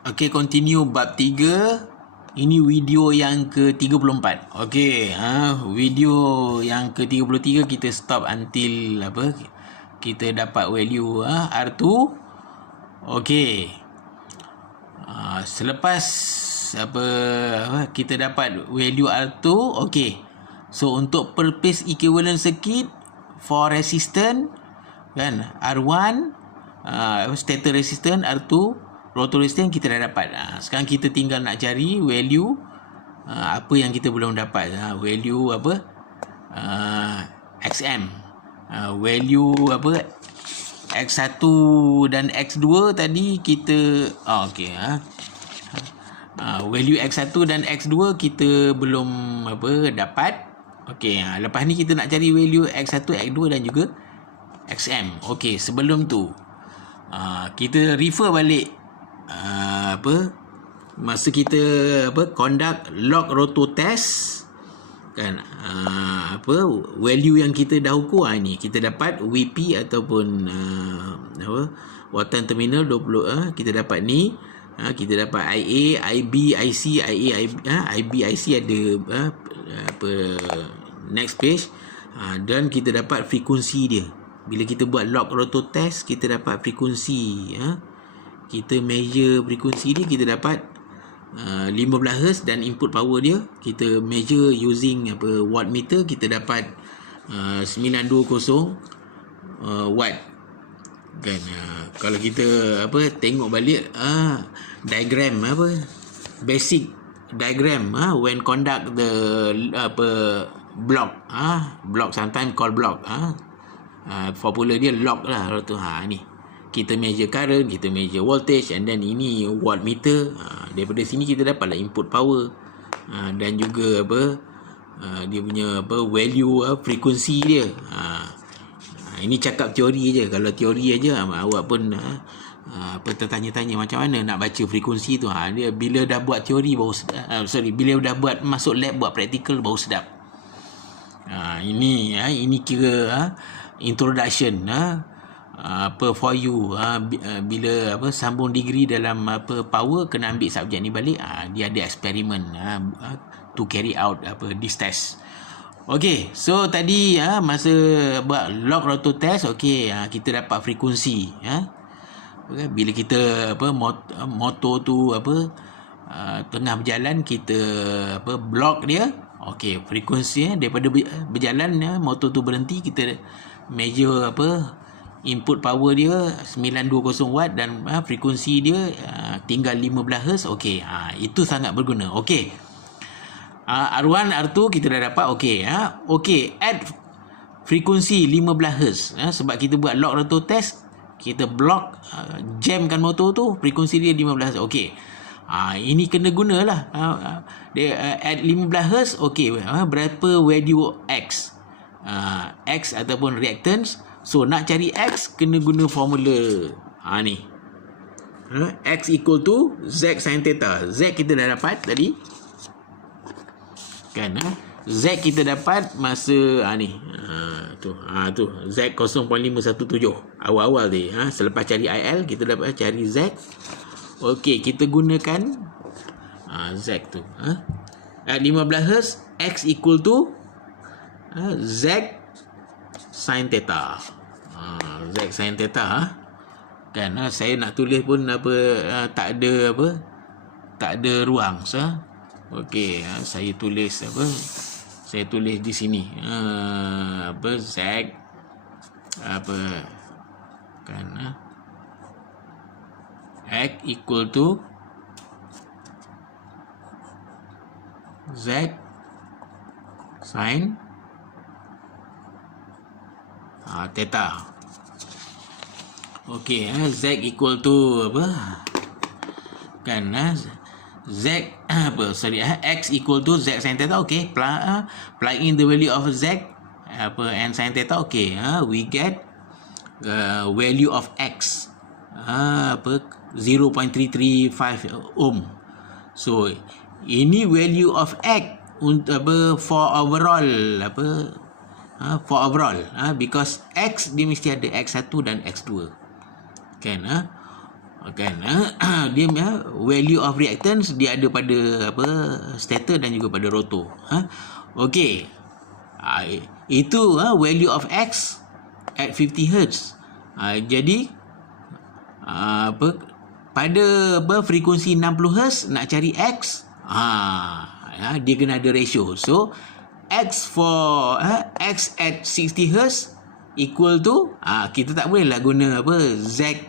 Okey, continue bab 3. Ini video yang ke-34. Okey, video yang ke-33 kita stop until apa? Kita dapat value R2. Okey. Selepas apa kita dapat value R2, okey. So untuk purpose equivalent circuit for resistance kan R1, stator resistance R2, rotor resistance kita dah dapat. Sekarang kita tinggal nak cari value apa yang kita belum dapat. Value apa? XM. Value apa? X1 dan X2 tadi kita okey value X1 dan X2 kita belum apa dapat. Okey, lepas ni kita nak cari value X1, X2 dan juga XM. Okey, sebelum tu kita refer balik apa masa kita apa conduct lock rotor test kan, apa value yang kita dah ukur ni kita dapat VP ataupun apa Watt terminal 20 kita dapat ni, kita dapat IA, IB, IC, IA, IB, IC ada apa next page, dan kita dapat frekuensi dia. Bila kita buat lock rotor test kita dapat frekuensi, kita measure frekuensi dia kita dapat 15 Hz dan input power dia kita measure using apa wattmeter kita dapat 920 watt kan. Kalau kita apa tengok balik diagram apa basic diagram when conduct the apa block block sometimes called block formula dia lock lah tu. Ni kita measure current, kita measure voltage, and then ini wattmeter. Daripada sini kita dapatlah input power dan juga apa dia punya apa value frekuensi dia. Ini cakap teori je. Kalau teori aja awak pun apa tertanya-tanya macam mana nak baca frekuensi tu. Dia bila dah buat teori baru sedap. Bila dah buat masuk lab buat praktikal baru sedap. Ini kira introduction apa for you. Bila apa sambung degree dalam apa power kena ambil subjek ni balik. Dia ada eksperimen to carry out apa this test. Okey, so tadi masa buat lock rotor test, okey, kita dapat frekuensi bila kita apa motor tu apa tengah berjalan kita apa block dia. Okey, frekuensi daripada berjalan motor tu berhenti kita measure apa input power dia 920 watt dan frekuensi dia tinggal 15 Hz. Okey, itu sangat berguna. Okey, R1 R2 kita dah dapat. Okey, okey, add frekuensi 15 Hz sebab kita buat lock rotor test kita block jamkan motor tu frekuensi dia 15 Hz. Okey, ini kena gunalah dia add 15 Hz. Okey, berapa value X X ataupun reactance. So nak cari X kena guna formula ni X equal to Z sin theta. Z kita dah dapat tadi kan, Z kita dapat masa ni tu Z 0.517 awal-awal dia. Selepas cari IL kita dapat cari Z. Okey, kita gunakan Z tu at 15 Hz. X equal to Z sin theta. Z sin theta kan. Saya nak tulis pun apa tak ada ruang. Okey, saya tulis apa saya tulis di sini apa Z apa kan X equal to Z sin theta. Okey, Z equal to apa kan Z apa X equal to Z sin theta. Okey, plug in the value of Z apa and sin theta. Okey, we get value of X apa 0.335 ohm. So ini value of X untuk apa for overall apa for overall because X dia mesti ada X1 dan X2 kan. kan, dia value of reactance dia ada pada apa stator dan juga pada rotor. Okey, itu value of X at 50 Hz. Jadi apa pada frekuensi 60 Hz nak cari X, dia kena ada ratio. So X for X at 60 Hz equal to, kita tak boleh lah guna Z,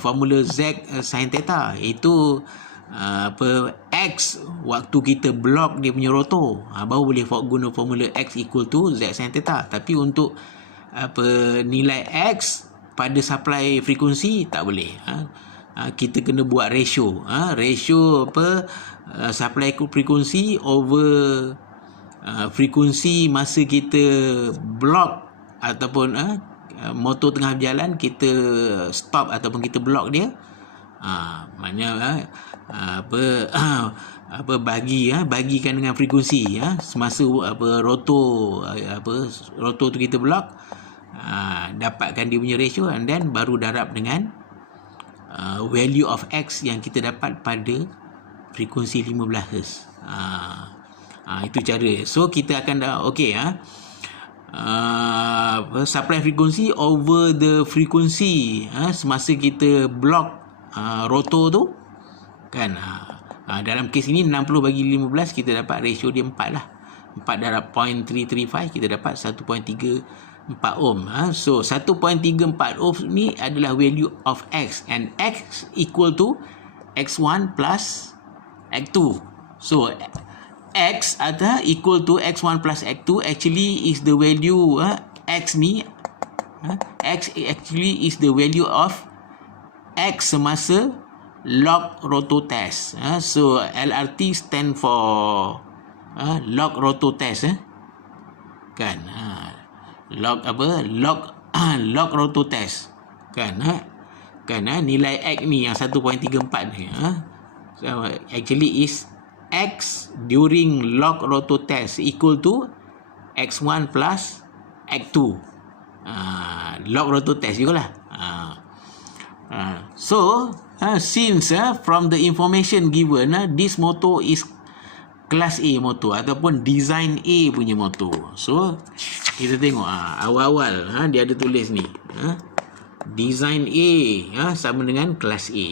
formula Z sin theta. Itu apa X waktu kita block dia punya rotor, baru boleh guna formula X equal to Z sin theta. Tapi untuk nilai X pada supply frekuensi tak boleh. Kita kena buat ratio, ratio supply frekuensi over frekuensi masa kita block ataupun motor tengah berjalan, kita stop ataupun kita block dia. Maknanya bagikan dengan frekuensi semasa rotor tu kita block, dapatkan dia punya ratio, and then baru darab dengan value of X yang kita dapat pada frekuensi 15 Hz. Itu cara. So kita akan supply frekuensi over the frekuensi semasa kita block rotor tu kan. Dalam kes ini 60 bagi 15 kita dapat ratio dia 4 lah. 4 darab 0.335 kita dapat 1.34 ohm. So 1.34 ohm ni adalah value of X, and X equal to X1 plus X2. So X atau equal to X1 plus X2 actually is the value X ni X actually is the value of X semasa lock rotor test. So LRT stand for lock rotor test kan. Lock rotor test kan. Nilai X ni yang 1.34 ni so actually is X during lock rotor test equal to X1 plus X2. Lock rotor test jugalah. So since from the information given, this motor is class A motor ataupun design A punya motor. So kita tengok awal-awal dia ada tulis ni design A sama dengan class A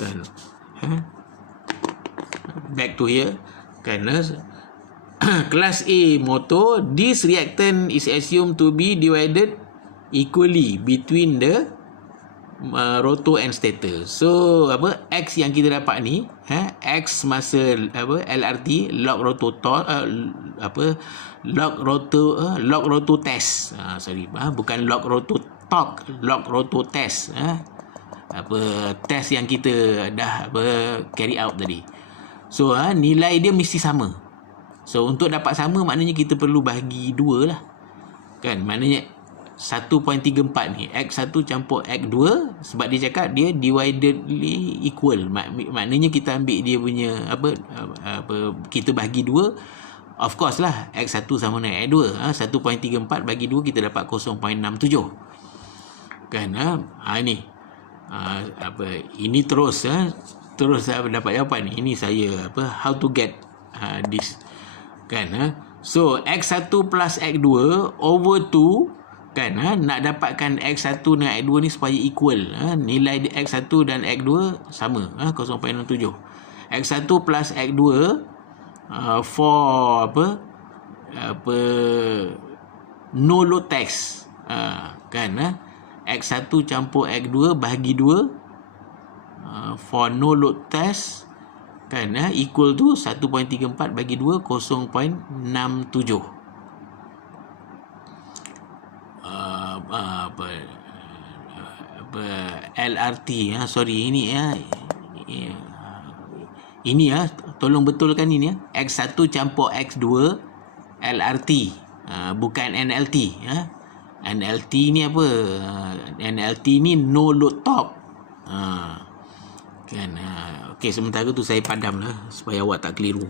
kan. Back to here kan. Class A motor, this reactant is assumed to be divided equally between the rotor and stator. So X yang kita dapat ni X masa LRT lock rotor test. Bukan lock rotor torque, lock rotor test. Test yang kita dah carry out tadi. So nilai dia mesti sama. So untuk dapat sama maknanya kita perlu bahagi 2 lah kan. Maknanya 1.34 ni X1 campur X2, sebab dia cakap dia dividedly equal. Maknanya kita ambil dia punya kita bahagi 2. Of course lah X1 sama dengan X2. 1.34 bagi 2 kita dapat 0.67 kan. Ini ini terus dapat jawapan. Ini saya how to get this kan. So X1 plus X2 over 2 kan. Nak dapatkan X1 dengan X2 ni supaya equal. Nilai X1 dan X2 sama 0.67. X1 plus X2 for no load test kan. X1 campur X2 bahagi 2 for no load test kan, equal to 1.34 bagi 2 0.67. LRT sorry ini ini tolong betulkan ini X1 campur X2 LRT, bukan NLT NLT ni apa? NLT ni no load torque kan. Okey, sementara tu saya padam lah supaya awak tak keliru.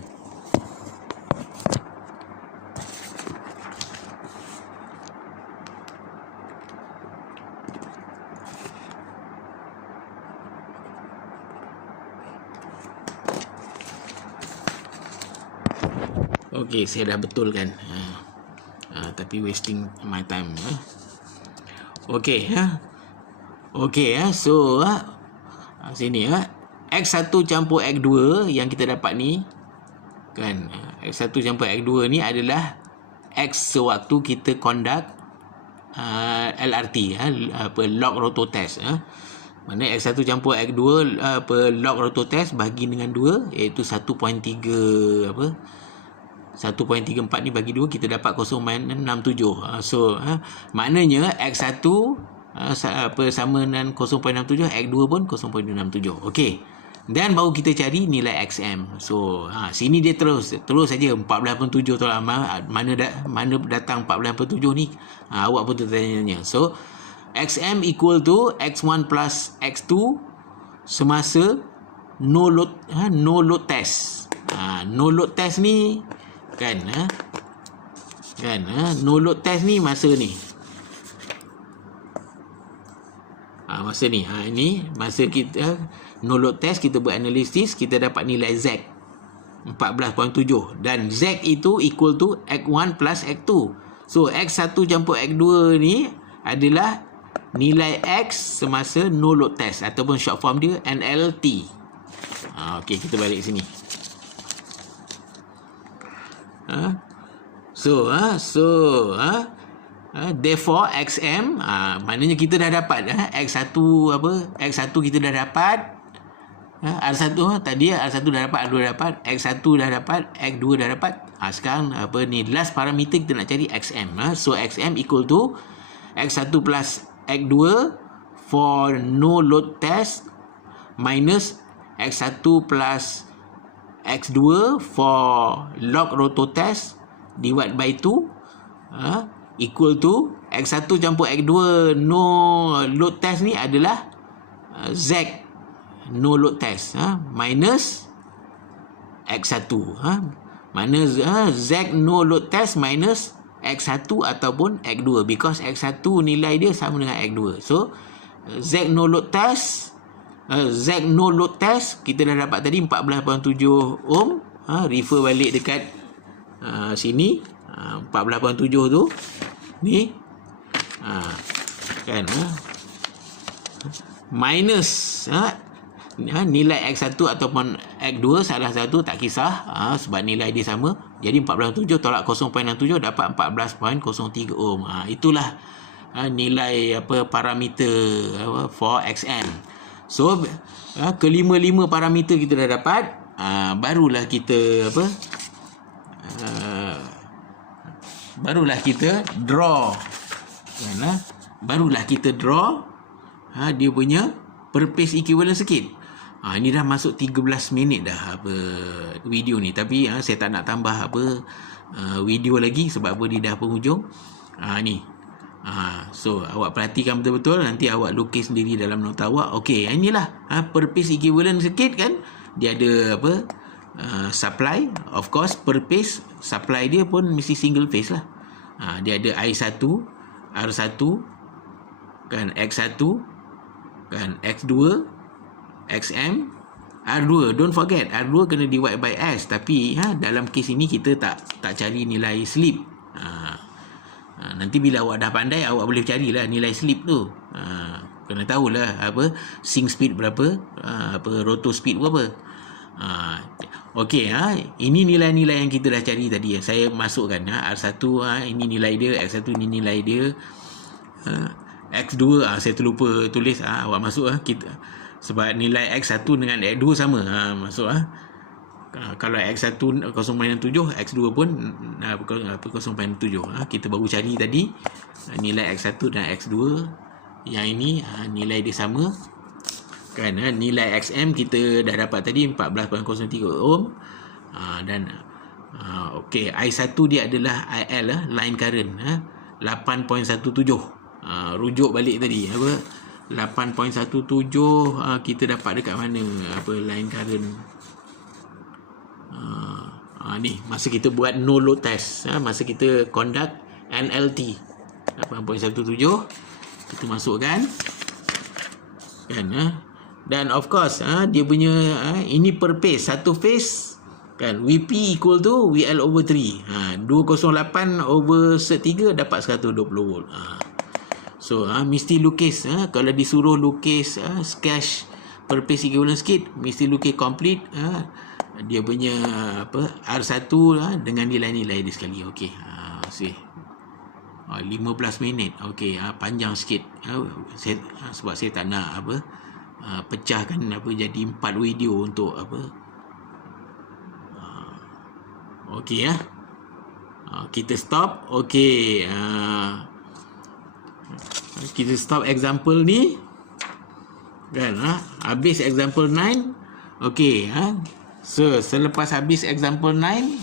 Okey, saya dah betulkan. Tapi wasting my time. Okey, Okey, so sini X1 campur X2 yang kita dapat ni kan, X1 campur X2 ni adalah X sewaktu kita conduct LRT, log rotor test. Mana X1 campur X2 log rotor test bagi dengan 2 iaitu 1.3 1.34 ni bagi 2 kita dapat 0.67. So maknanya X1 sama dengan 0.67, X2 pun 0.67. Okey. Dan baru kita cari nilai XM. So sini dia terus saja 14.7 tu lah. Mana datang 14.7 ni? Awak pun tertanya. So XM equal to X1 plus X2 semasa no load test. No load test ni kan, no load test ni masa ni. Masa ni. Ini masa kita no load test, kita buat analisis, kita dapat nilai Z 14.7 dan Z itu equal to X1 plus X2. So X1 campur X2 ni adalah nilai X semasa no load test ataupun short form dia NLT. Okey, kita balik sini. Therefore XM maknanya kita dah dapat X1 kita dah dapat, R1 tadi R1 dah dapat, R2 dah dapat, X1 dah dapat, X2 dah dapat. Sekarang ni last parameter kita nak cari XM. So XM equal to X1 plus X2 for no load test minus X1 plus X2 for log rotor test divide by 2 equal to X1 campur X2 no load test ni adalah Z no load test minus X1. Mana Z no load test minus X1 ataupun X2 because X1 nilai dia sama dengan X2. So Z no load test kita dah dapat tadi 14.7 ohm. Refer balik dekat sini 14.7 tu ni kan, minus nilai X1 ataupun X2 salah satu tak kisah sebab nilai dia sama. Jadi 14.7 tolak 0.67 dapat 14.03 ohm. Itulah nilai parameter for XM. So kelima-lima parameter kita dah dapat, barulah kita draw kan, barulah kita draw dia punya per phase equivalent circuit. Ini dah masuk 13 minit dah video ni, tapi saya tak nak tambah video lagi sebab dia dah penghujung. Ni so awak perhatikan betul-betul, nanti awak lukis sendiri dalam nota awak. Okey, inilah per phase equivalent circuit kan. Dia ada supply, of course per phase supply dia pun mesti single phase lah. Dia ada I1, R1 kan, X1 kan, X2, XM, R2. Don't forget R2 kena divide by S, tapi dalam kes ini kita tak cari nilai slip. Nanti bila awak dah pandai, awak boleh carilah nilai slip tu. Kena tahulah sync speed berapa, rotor speed berapa. Okey, ini nilai-nilai yang kita dah cari tadi. Saya masukkan R1 ini nilai dia, X1 ini nilai dia, X2 saya terlupa tulis, awak masuk kita sebab nilai X1 dengan X2 sama. Masuk kalau X1 0.7, X2 pun 0.7. Kita baru cari tadi nilai X1 dan X2. Yang ini nilai dia sama kan. Nilai XM kita dah dapat tadi 14.03 ohm. Dan okey, I1 dia adalah IL line current 8.17. Rujuk balik tadi 8.17 kita dapat dekat mana line current. Ni masa kita buat no load test, masa kita conduct NLT 8.17 kita masukkan kan. Dan of course dia punya ini per phase, satu phase Kan VP equal to VL over 3. 208 over set 3 dapat 120 volt. So mesti lukis, kalau disuruh lukis sketch per phase equivalent circuit, mesti lukis complete dia punya R1 dengan nilai-nilai dia sekali. Okey. See. 15 minit. Okey, panjang sikit. Sebab saya tak nak pecahkan jadi 4 video untuk okey kita stop. Okey, kita stop example ni kan. Habis example 9. Okey, so selepas habis example 9,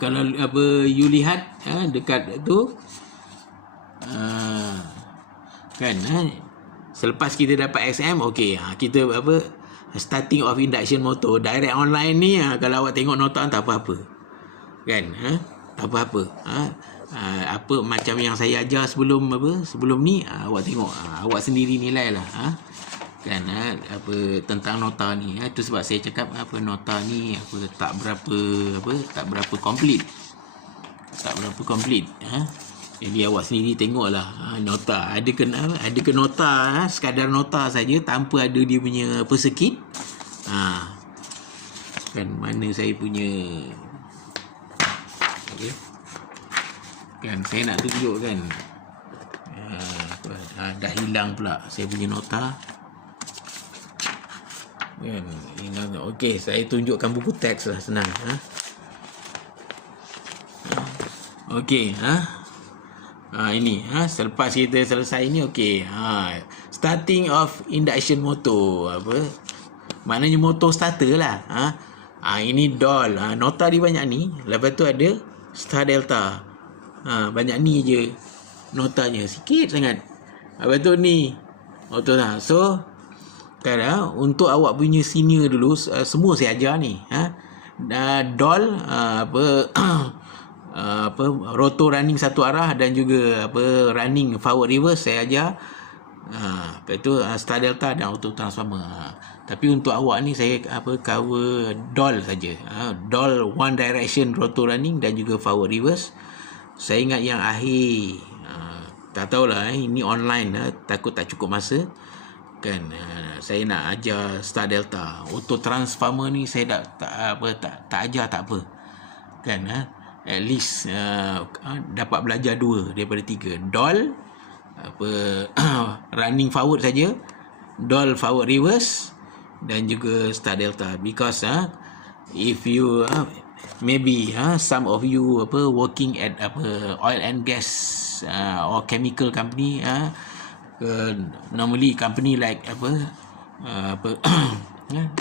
kalau you lihat dekat tu kan, selepas kita dapat XM, okey, kita starting of induction motor direct online ni, kalau awak tengok nota tak apa-apa kan, tak apa-apa. Apa macam yang saya ajar sebelum ni, awak tengok, awak sendiri nilai lah kan, tentang nota ni. Itu sebab saya cakap nota ni tak berapa complete. Jadi awak sendiri tengoklah nota ada ke nota sekadar nota saja tanpa ada dia punya circuit. Kan mana saya punya okey. Kan saya nak tunjuk kan, dah hilang pula saya punya nota kan. Okey, saya tunjukkan buku teks lah, senang. Okey, ini selepas kita selesai ni, okey, starting of induction motor, maknanya motor starter lah. Ini doll, nota dia banyak ni, lepas tu ada star delta, banyak ni je notanya, sikit sangat. Lepas tu ni motor lah. So kan, untuk awak punya senior dulu, semua saya ajar ni, doll, rotor running satu arah dan juga running forward reverse saya ajar. Lepas tu star delta dan auto transformer. Tapi untuk awak ni saya cover doll saja. Doll one direction rotor running dan juga forward reverse. Saya ingat yang akhir, tak tahulah, ini online, takut tak cukup masa kan. Saya nak ajar star delta. Auto transformer ni saya tak ajar, tak apa kan. At least dapat belajar 2 daripada 3. Doll running forward saja, doll forward reverse dan juga star delta. Because if you maybe some of you working at oil and gas or chemical company, normally company like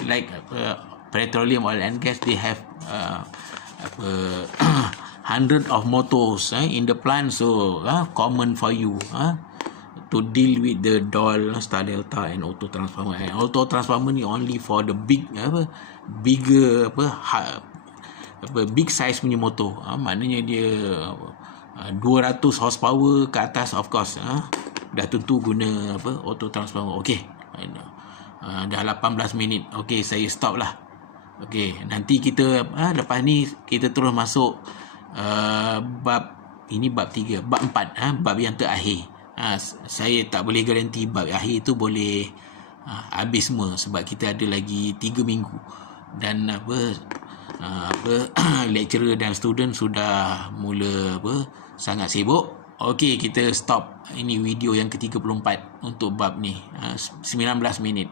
like petroleum, oil and gas, they have hundred of motors in the plant. So common for you to deal with the doll, star delta and auto transformer. And auto transformer ni only for the bigger big size punya motor. Maknanya dia 200 horsepower ke atas, of course dah tentu guna auto transformer. Okey, dah 18 minit. Okey, saya stop lah. Okey, nanti kita lepas ni kita terus masuk bab 3, bab 4, bab yang terakhir. Saya tak boleh garanti bab akhir tu boleh habis semua sebab kita ada lagi 3 minggu dan lecturer dan student sudah mula sangat sibuk. Okey, kita stop ini video yang ke-34 untuk bab ni, 19 minit.